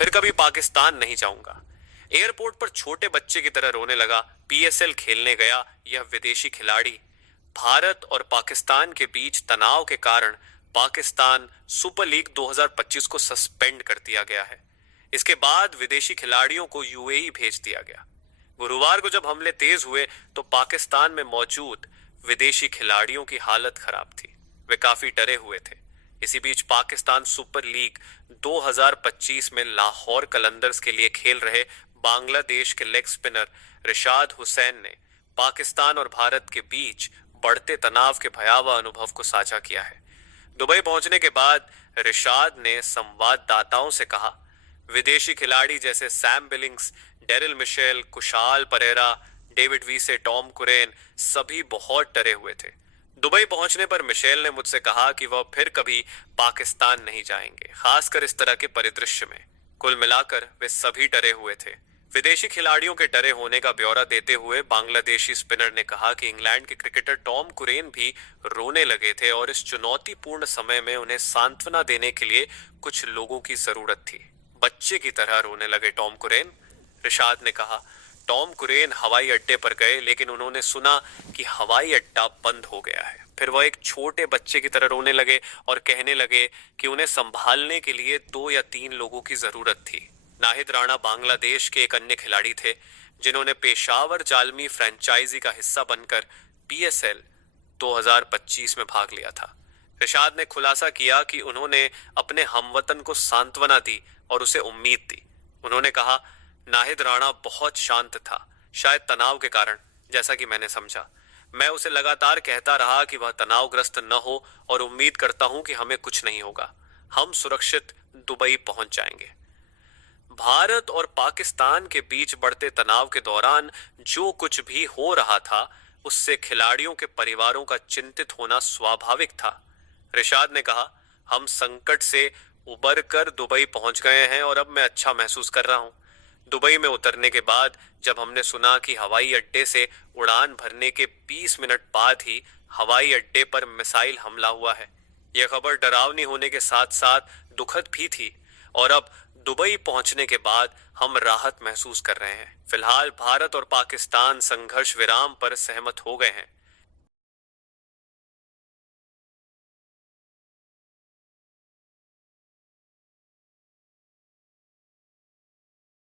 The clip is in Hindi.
फिर कभी पाकिस्तान नहीं जाऊंगा। एयरपोर्ट पर छोटे बच्चे की तरह रोने लगा। पीएसएल खेलने गया यह विदेशी खिलाड़ी। भारत और पाकिस्तान के बीच तनाव के कारण पाकिस्तान सुपर लीग 2025 को सस्पेंड कर दिया गया है। इसके बाद विदेशी खिलाड़ियों को यूएई भेज दिया गया। गुरुवार को जब हमले तेज हुए तो पाकिस्तान में मौजूद विदेशी खिलाड़ियों की हालत खराब थी। वे काफी डरे हुए थे। इसी बीच पाकिस्तान सुपर लीग 2025 में लाहौर कलंदर्स के लिए खेल रहे बांग्लादेश के लेग स्पिनर रिशाद हुसैन ने पाकिस्तान और भारत के बीच बढ़ते तनाव के भयावह अनुभव को साझा किया है। दुबई पहुंचने के बाद रिशाद ने संवाददाताओं से कहा, विदेशी खिलाड़ी जैसे Sam Billings, Daryl Mitchell, Kusal Perera, David Wiese, Tom Curran सभी बहुत डरे हुए थे। दुबई पहुंचने पर मिशेल ने मुझसे कहा कि वह फिर कभी पाकिस्तान नहीं जाएंगे, खासकर इस तरह के परिदृश्य में। कुल मिलाकर वे सभी डरे हुए थे। विदेशी खिलाड़ियों के डरे होने का ब्यौरा देते हुए बांग्लादेशी स्पिनर ने कहा कि इंग्लैंड के क्रिकेटर टॉम कुरेन भी रोने लगे थे और इस चुनौतीपूर्ण समय में उन्हें सांत्वना देने के लिए कुछ लोगों की जरूरत थी। बच्चे की तरह रोने लगे टॉम कुरेन, रिशाद ने कहा। टॉम कुरेन हवाई अड्डे पर गए लेकिन उन्होंने सुना कि हवाई अड्डा बंद हो गया है। फिर वह एक छोटे बच्चे की तरह रोने लगे और कहने लगे कि उन्हें संभालने के लिए 2 या 3 लोगों की जरूरत थी। नाहिद राणा बांग्लादेश के एक अन्य खिलाड़ी थे जिन्होंने पेशावर जालमी फ्रेंचाइजी का हिस्सा बनकर पीएसएल 2025 में भाग लिया था। रिशाद ने खुलासा किया कि उन्होंने अपने हमवतन को सांत्वना दी और उसे उम्मीद दी। उन्होंने कहा, नाहिद राणा बहुत शांत था, शायद तनाव के कारण, जैसा कि मैंने समझा। मैं उसे लगातार कहता रहा कि वह तनावग्रस्त न हो और उम्मीद करता हूं कि हमें कुछ नहीं होगा। हम सुरक्षित दुबई पहुंच जाएंगे। भारत और पाकिस्तान के बीच बढ़ते तनाव के दौरान जो कुछ भी हो रहा था उससे खिलाड़ियों के परिवारों का चिंतित होना स्वाभाविक था। रिशाद ने कहा, हम संकट से उबर कर दुबई पहुंच गए हैं और अब मैं अच्छा महसूस कर रहा हूं। दुबई में उतरने के बाद जब हमने सुना कि हवाई अड्डे से उड़ान भरने के 20 मिनट बाद ही हवाई अड्डे पर मिसाइल हमला हुआ है, यह खबर डरावनी होने के साथ साथ दुखद भी थी। और अब दुबई पहुंचने के बाद हम राहत महसूस कर रहे हैं। फिलहाल भारत और पाकिस्तान संघर्ष विराम पर सहमत हो गए हैं।